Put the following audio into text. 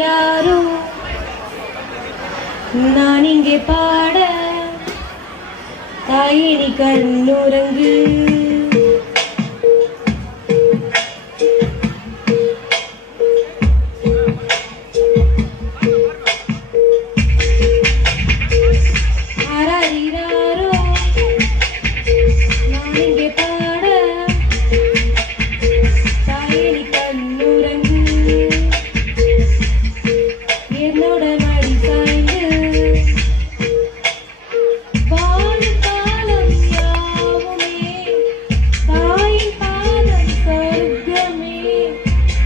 யாரோ? நான் இங்கே பாட தாயினி கண்ணுறங்கு. ஆராரிராரோ நான் இங்கே